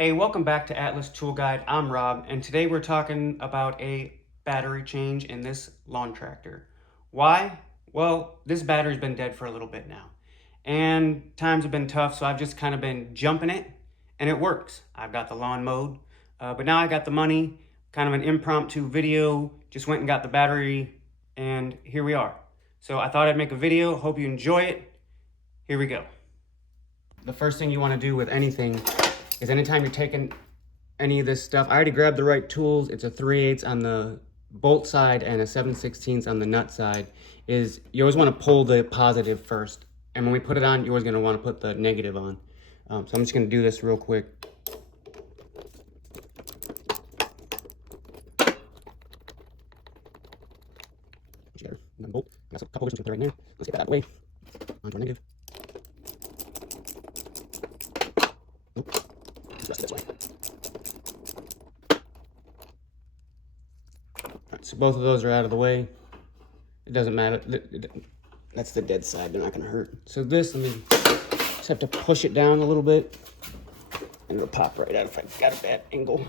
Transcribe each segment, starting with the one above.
Hey, welcome back to Atlas Tool Guide. I'm Rob, and today we're talking about a battery change in this lawn tractor. Why? Well, this battery's been dead for a little bit now, and times have been tough, so I've just kind of been jumping it, and it works. I've got the lawn mowed, but now I got the money, kind of an impromptu video, just went and got the battery, and here we are. So I thought I'd make a video, hope you enjoy it. Here we go. The first thing you want to do with anything is anytime you're taking any of this stuff, I already grabbed the right tools. It's a 3/8 on the bolt side and a 7/16 on the nut side. Is you always want to pull the positive first. And when we put it on, you're always going to want to put the negative on. So I'm just going to do this real quick. Bolt. Got a couple of right there. Let's get that out of the way. Onto our negative. Nope. Just this way. Alright, so both of those are out of the way. It doesn't matter. That's the dead side. They're not going to hurt. So this, let me just have to push it down a little bit, and it'll pop right out if I got a bad angle.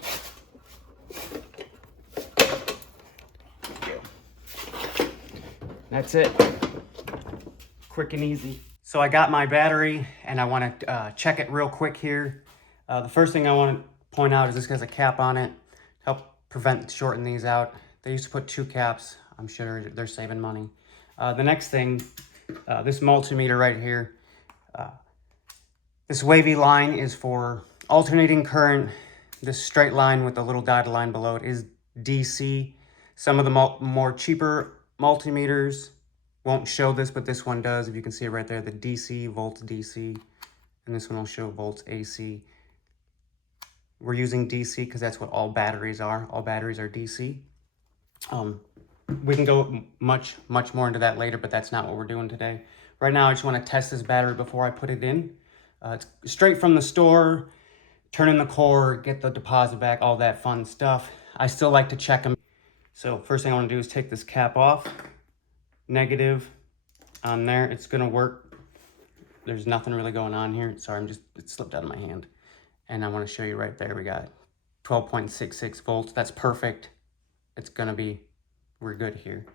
That's it. Quick and easy. So I got my battery, and I want to check it real quick here. The first thing I want to point out is this has a cap on it to help prevent shorting these out. They used to put 2 caps. I'm sure they're saving money. The next thing, this multimeter right here. This wavy line is for alternating current. This straight line with the little dotted line below it is DC. Some of the more cheaper multimeters won't show this, but this one does. If you can see it right there, the DC, volts DC, and this one will show volts AC. We're using DC because that's what all batteries are. All batteries are DC. We can go much more into that later, but that's not what we're doing today. Right now, I just want to test this battery before I put it in. It's straight from the store, turn in the cord, get the deposit back, all that fun stuff. I still like to check them. So first thing I want to do is take this cap off. Negative on there. It's going to work. There's nothing really going on here. Sorry, it slipped out of my hand. And I want to show you right there. We got 12.66 volts. That's perfect. It's going to be, we're good here.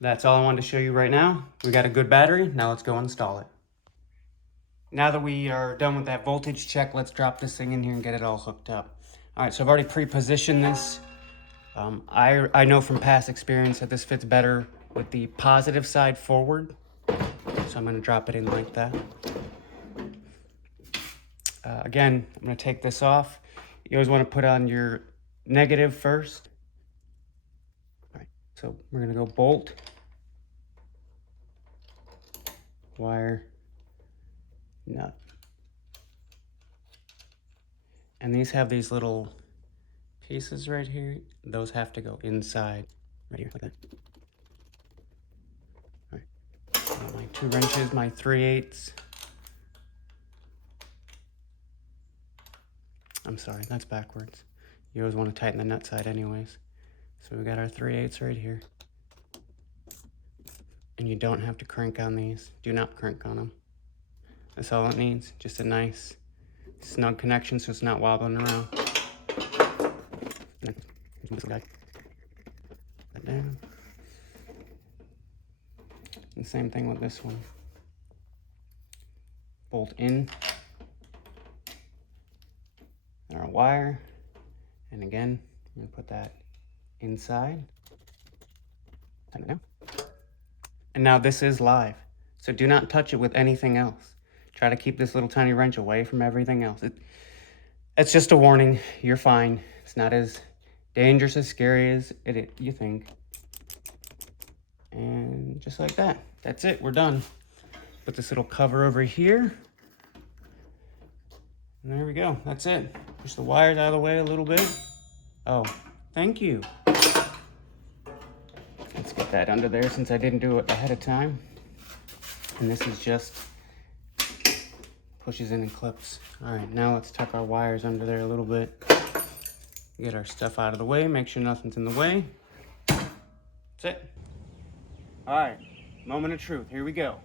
That's all I wanted to show you right now. We got a good battery. Now let's go install it. Now that we are done with that voltage check, let's drop this thing in here and get it all hooked up. All right, so I've already pre-positioned this. I know from past experience that this fits better with the positive side forward. So I'm going to drop it in like that. Again, I'm going to take this off. You always want to put on your negative first. All right, so we're going to go bolt, wire, nut. And these have these little pieces right here. Those have to go inside, right here, like that. All right, my 2 wrenches, my 3/8. I'm sorry, that's backwards. You always want to tighten the nut side anyways. So we got our 3/8 right here. And you don't have to crank on these. Do not crank on them. That's all it needs. Just a nice snug connection so it's not wobbling around. This guy. That down. And same thing with this one. Bolt in. And our wire. And again, I'm gonna put that inside. Tighten it down. And now this is live. So do not touch it with anything else. Try to keep this little tiny wrench away from everything else. It's just a warning. You're fine. It's not as dangerous, as scary as you think. And just like that. That's it. We're done. Put this little cover over here. And there we go. That's it. Push the wires out of the way a little bit. Oh, thank you. Let's get that under there since I didn't do it ahead of time. And this is just pushes in and clips. All right, now let's tuck our wires under there a little bit. Get our stuff out of the way, make sure nothing's in the way. That's it. All right, moment of truth, here we go.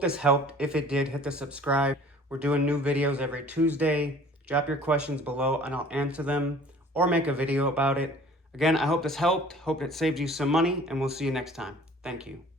Hope this helped. If it did, hit the subscribe. We're doing new videos every Tuesday. Drop your questions below and I'll answer them or make a video about it. Again, I hope this helped. Hope it saved you some money, and we'll see you next time. Thank you.